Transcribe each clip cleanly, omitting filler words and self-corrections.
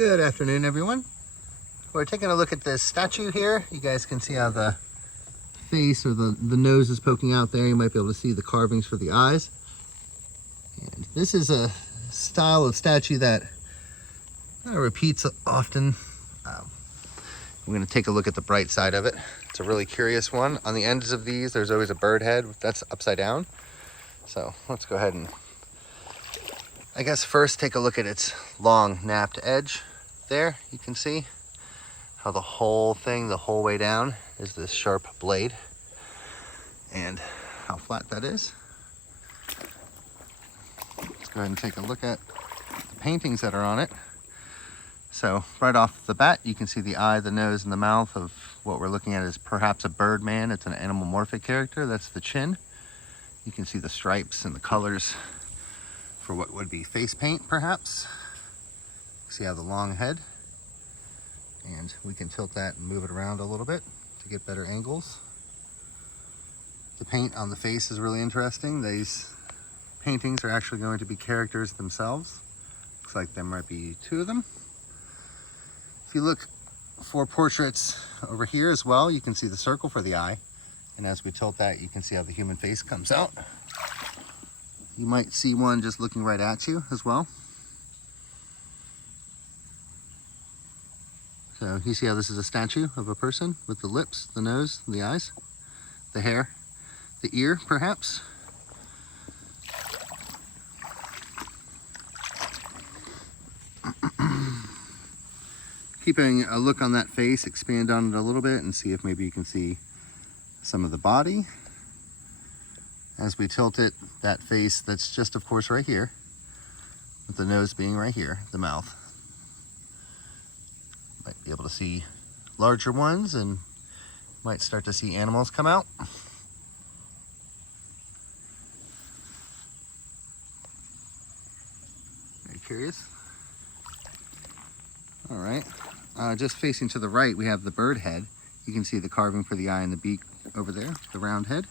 Good afternoon, everyone. We're taking a look at this statue here. You guys can see how the face or the nose is poking out there. You might be able to see the carvings for the eyes. And this is a style of statue that kind of repeats often. We're going to take a look at the bright side of it. It's a really curious one. On the ends of these, there's always a bird head that's upside down. So let's go ahead and, I guess, first take a look at its long napped edge. There, you can see how the whole thing, the whole way down, is this sharp blade, and how flat that is. Let's go ahead and take a look at the paintings that are on it. So right off the bat, you can see the eye, the nose, and the mouth of what we're looking at is perhaps a bird man. It's an animalmorphic character. That's the chin. You can see the stripes and the colors for what would be face paint, perhaps. See how the long head, and we can tilt that and move it around a little bit to get better angles. The paint on the face is really interesting. These paintings are actually going to be characters themselves. Looks like there might be two of them. If you look for portraits over here as well, you can see the circle for the eye, and as we tilt that, you can see how the human face comes out. You might see one just looking right at you as well. So you see how this is a statue of a person with the lips, the nose, the eyes, the hair, the ear, perhaps. Keeping a look on that face, expand on it a little bit and see if maybe you can see some of the body. As we tilt it, that face that's just, of course, right here, with the nose being right here, the mouth. Might be able to see larger ones and might start to see animals come out. Very curious. All right, just facing to the right, we have the bird head. You can see the carving for the eye and the beak over there, the round head.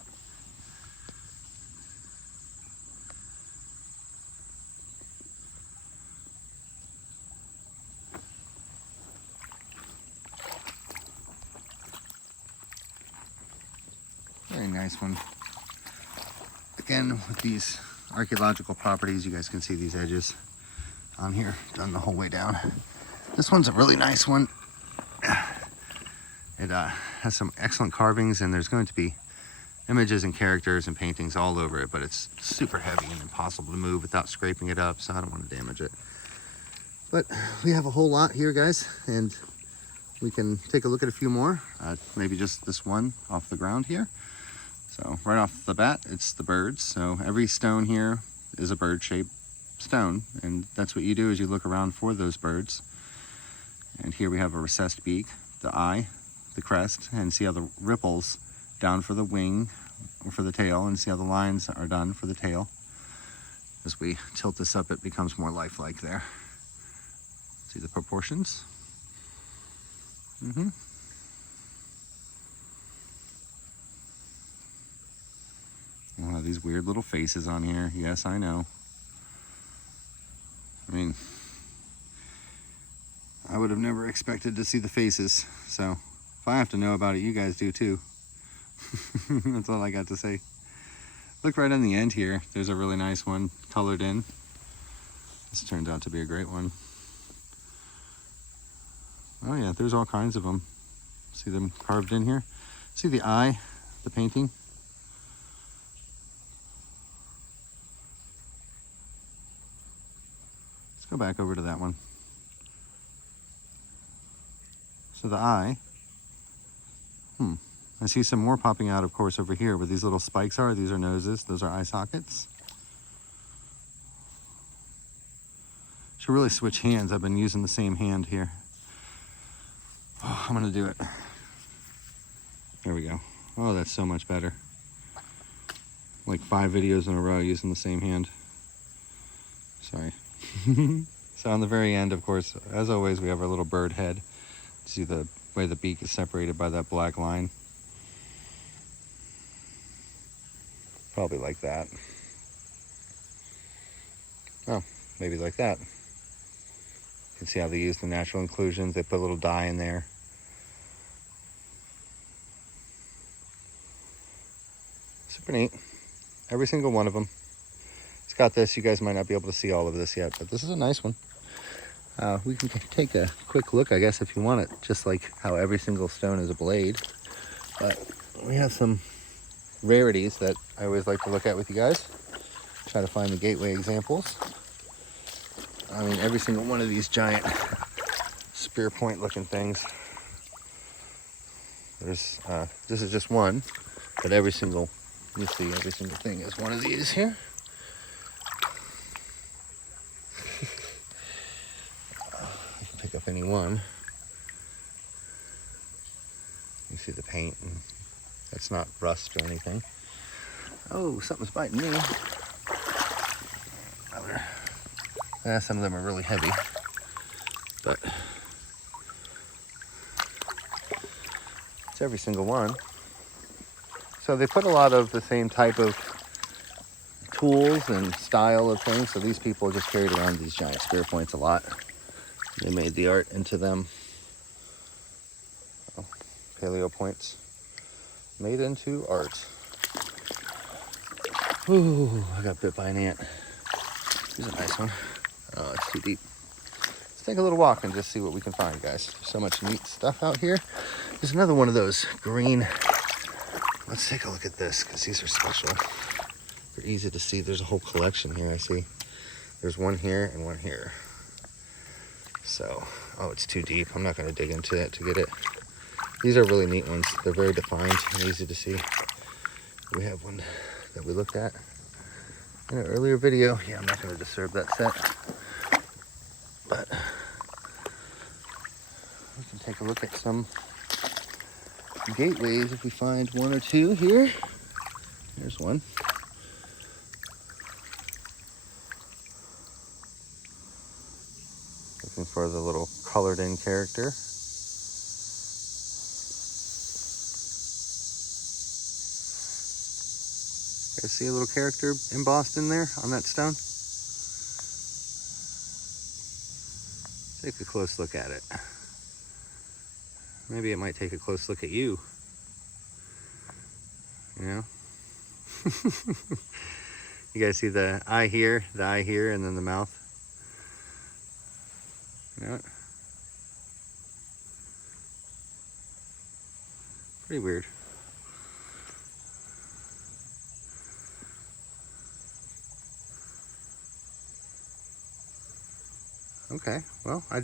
Very nice one. Again, with these archaeological properties, you guys can see these edges on here, done the whole way down. This one's a really nice one. It has some excellent carvings, and there's going to be images and characters and paintings all over it, but it's super heavy and impossible to move without scraping it up, so I don't want to damage it. But we have a whole lot here, guys, and we can take a look at a few more. Maybe just this one off the ground here. So right off the bat, it's the birds. So every stone here is a bird-shaped stone, and that's what you do is you look around for those birds. And here we have a recessed beak, the eye, the crest, and see how the ripples down for the wing or for the tail, and see how the lines are done for the tail. As we tilt this up, it becomes more lifelike there. See the proportions? We'll have these weird little faces on here. Yes, I know. I mean, I would have never expected to see the faces. So if I have to know about it, you guys do too. That's all I got to say. Look right on the end here. There's a really nice one colored in. This turned out to be a great one. Oh yeah, there's all kinds of them. See them carved in here? See the eye, the painting? Go back over to that one. So the eye, I see some more popping out, of course, over here where these little spikes are. These are noses, those are eye sockets. Should really switch hands. I've been using the same hand here. Oh, I'm gonna do it. There we go. Oh, that's so much better. Like 5 videos in a row using the same hand. Sorry. So on the very end, of course, as always, we have our little bird head. See the way the beak is separated by that black line? Probably like that. Oh, maybe like that. can see how they use the natural inclusions. They put a little dye in there. Super neat. Every single one of them. It's got this. You guys might not be able to see all of this yet, but this is a nice one. We can take a quick look, I guess, if you want it, just like how every single stone is a blade. But we have some rarities that I always like to look at with you guys. Try to find the gateway examples. I mean, every single one of these giant spear point looking things. There's, this is just one, but every single, you see, every single thing is one of these here. Pick up any one. You see the paint, and that's not rust or anything. Oh, something's biting me. Some of them are really heavy, but it's every single one. So they put a lot of the same type of tools and style of things. So these people just carried around these giant spear points a lot. They made the art into them. Oh, paleo points made into art. Ooh, I got bit by an ant. Here's a nice one. Oh, it's too deep. Let's take a little walk and just see what we can find, guys. There's so much neat stuff out here. There's another one of those green. Let's take a look at this, because these are special. They're easy to see. There's a whole collection here, I see. There's one here and one here. So, oh, it's too deep. I'm not going to dig into it to get it. These are really neat ones. They're very defined and easy to see. We have one that we looked at in an earlier video. Yeah, I'm not going to disturb that set. But we can take a look at some gateways if we find one or two here. Here's one. Looking for the little colored in character. You guys see a little character embossed in there on that stone? Take a close look at it. Maybe it might take a close look at you. You know? You guys see the eye here, and then the mouth? You know what? Pretty weird. Okay, well, I